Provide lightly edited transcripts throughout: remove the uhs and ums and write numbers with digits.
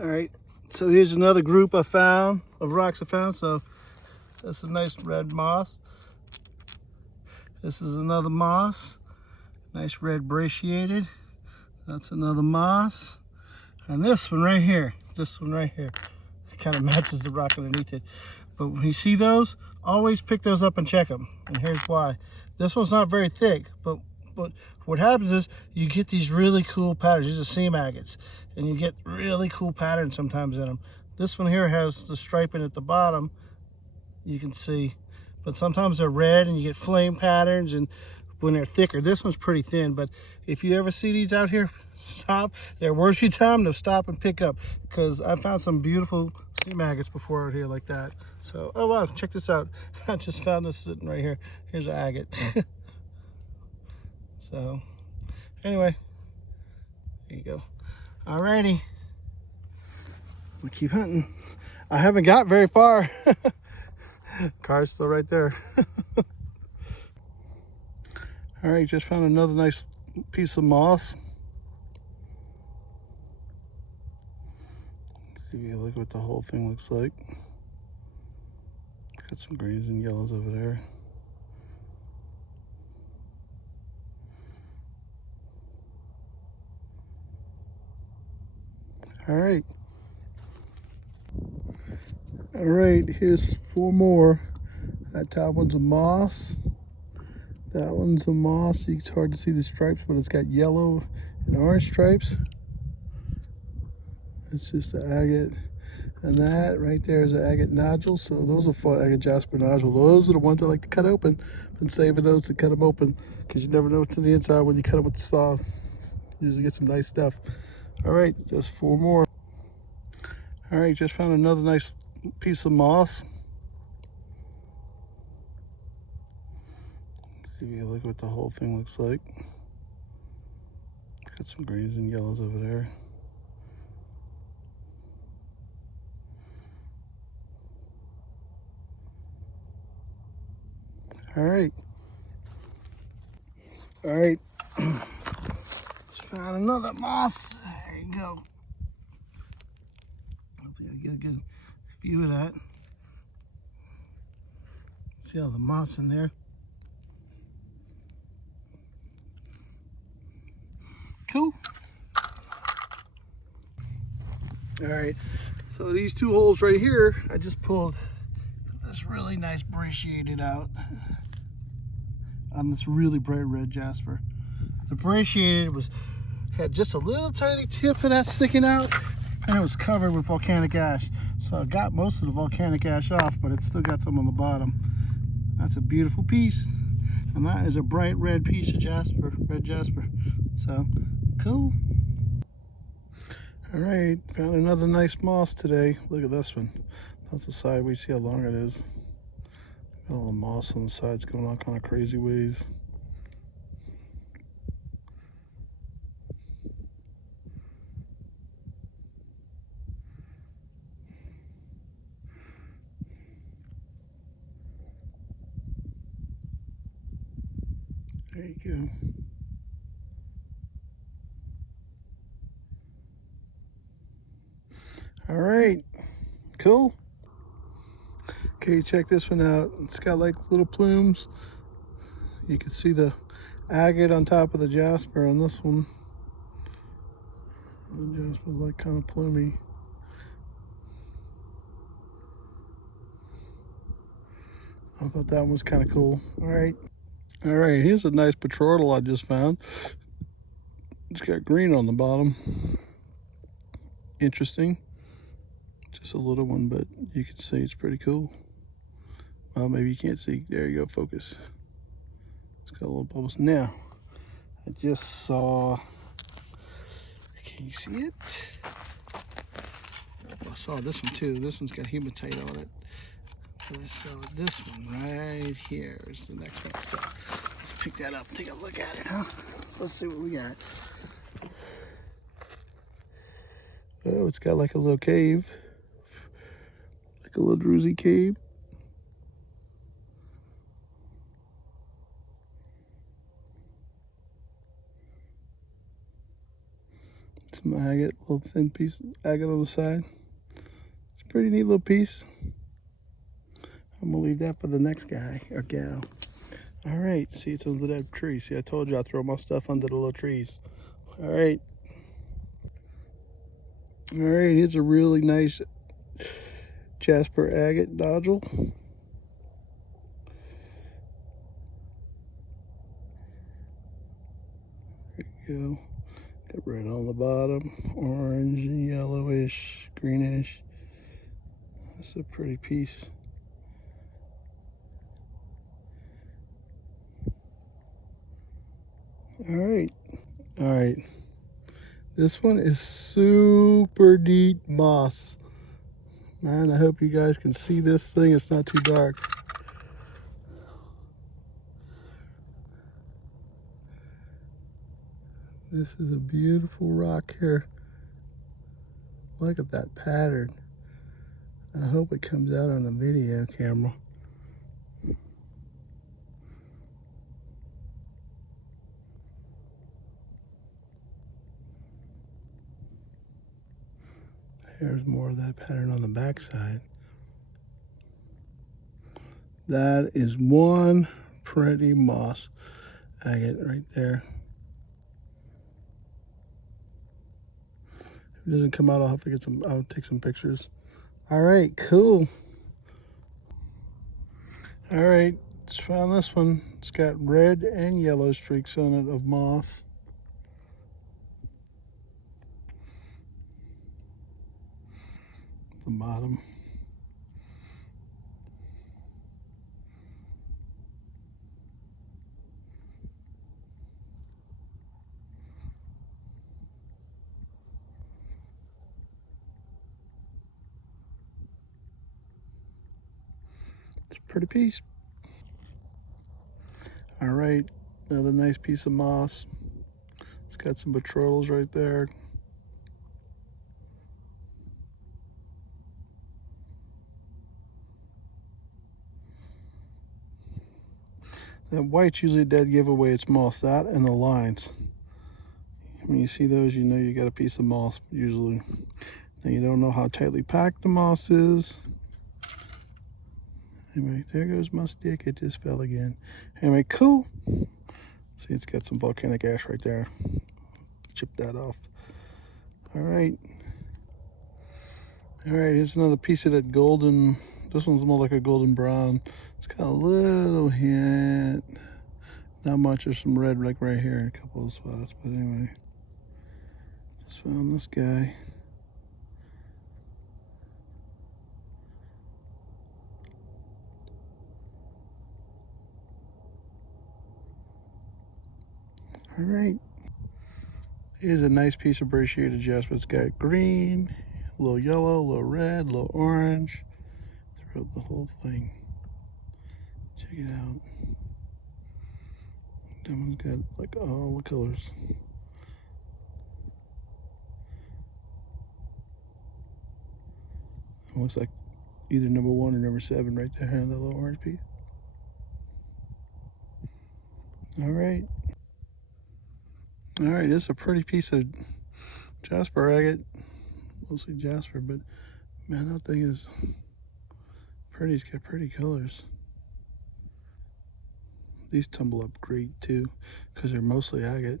All right, so here's another group I found of rocks I found. So that's a nice red moss. This is another moss, nice red brachiated. That's another moss. And this one right here, it kind of matches the rock underneath it. But when you see those, always pick those up and check them. And here's why. This one's not very thick, but what happens is you get these really cool patterns. These are seam agates, and you get really cool patterns sometimes in them. This one here has the striping at the bottom, you can see, but sometimes they're red and you get flame patterns, and when they're thicker. This one's pretty thin, but if you ever see these out here, stop. They're worth your time to stop and pick up, because I found some beautiful seam agates before out here like that. So, oh wow, check this out. I just found this sitting right here. Here's an agate. So, anyway, there you go. Alrighty, we'll keep hunting. I haven't got very far. Car's still right there. All right, just found another nice piece of moss. See if you look what the whole thing looks like. It's got some greens and yellows over there. All right. All right, here's 4 more. That top one's a moss. That one's a moss. It's hard to see the stripes, but it's got yellow and orange stripes. It's just an agate. And that right there is an agate nodule. So those are for agate Jasper nodule. Those are the ones I like to cut open. Been saving those to cut them open, because you never know what's in the inside when you cut them with the saw. You usually get some nice stuff. All right, just 4 more. All right, just found another nice piece of moss. See if you look what the whole thing looks like. It's got some greens and yellows over there. All right. All right. Just found another moss. There you go. Hopefully I get a good view of that. See all the moss in there. Cool. All right. So these 2 holes right here, I just pulled this really nice brachiated out on this really bright red Jasper. The brachiated had just a little tiny tip of that sticking out, and it was covered with volcanic ash. So I got most of the volcanic ash off, but it's still got some on the bottom. That's a beautiful piece, and that is a bright red piece of Jasper, red Jasper. So cool. All right, found another nice moss today. Look at this one. That's the side. We see how long it is. Got all the moss on the sides going all kind of crazy ways. There you go. All right, cool. Okay, check this one out. It's got like little plumes. You can see the agate on top of the Jasper on this one. The Jasper's like kind of plumy. I thought that one was kind of cool. All right, here's a nice petroidal I just found. It's got green on the bottom. Interesting. Just a little one, but you can see it's pretty cool. Well, maybe you can't see. There you go, focus. It's got little bubbles. Now, I just saw, can you see it? I saw this one too. This one's got hematite on it. So I saw this one right here is the next one. So let's pick that up, take a look at it, huh? Let's see what we got. Oh, it's got like a little cave. Like a little druzy cave. Some agate, little thin piece of agate on the side. It's a pretty neat little piece. I'm gonna leave that for the next guy or gal. All right, see, it's under that tree. See, I told you I'd throw my stuff under the little trees. All right. All right, here's a really nice Jasper agate nodule. There you go. Got red on the bottom, orange and yellowish, greenish. That's a pretty piece. All right. All right. This one is super deep moss. Man, I hope you guys can see this thing. It's not too dark. This is a beautiful rock here. Look at that pattern. I hope it comes out on the video camera. There's more of that pattern on the back side. That is one pretty moss agate right there. If it doesn't come out, I'll have to get some, I'll take some pictures. All right, cool. All right, just found this one. It's got red and yellow streaks on it of moss. The bottom. It's a pretty piece. All right, another nice piece of moss. It's got some betrothals right there. That white's usually a dead giveaway. It's moss. That and the lines. When you see those, you know you got a piece of moss usually. Now you don't know how tightly packed the moss is. Anyway, there goes my stick. It just fell again. Anyway, cool. See, it's got some volcanic ash right there. Chip that off. All right. All right, here's another piece of that golden. This one's more like a golden brown. It's got a little hint. Not much. There's some red like right here in a couple of spots. But anyway, just found this guy. All right. Here's a nice piece of brachiated jasper. It's got green, a little yellow, a little red, a little orange throughout the whole thing. Check it out. That one's got like all the colors. It looks like either number 1 or number 7 right there on the little orange piece. All right. All right, this is a pretty piece of Jasper agate. Mostly Jasper, but man, that thing is pretty. It's got pretty colors. These tumble up great too, because they're mostly agate.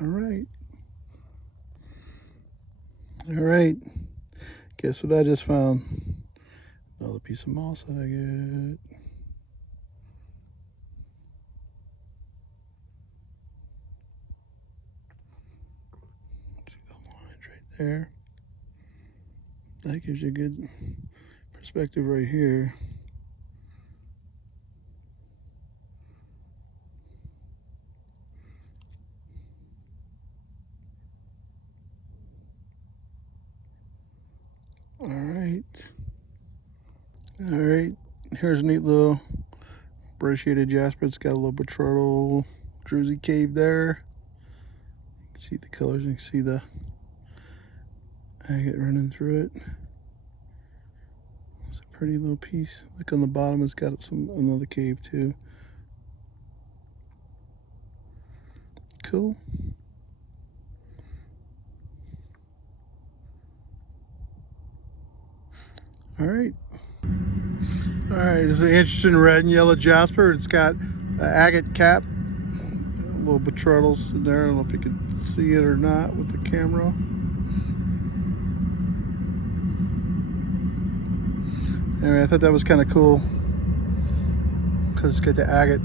All right. All right. Guess what I just found? Another piece of moss agate. See the lines right there. That gives you a good perspective right here. All right. All right. Here's a neat little brachiated jasper. It's got a little betrothal druzy cave there. You can see the colors. You can see the agate running through it. It's a Pretty little piece. Look on the bottom, it's got another cave too. Cool. All right. All right, this is an interesting red and yellow jasper. It's got an agate cap. A little bit turtles in there. I don't know if you can see it or not with the camera. Anyway, I thought that was kind of cool because it's got the agate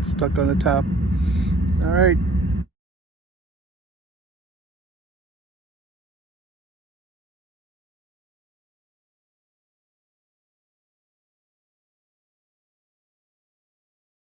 stuck on the top. All right.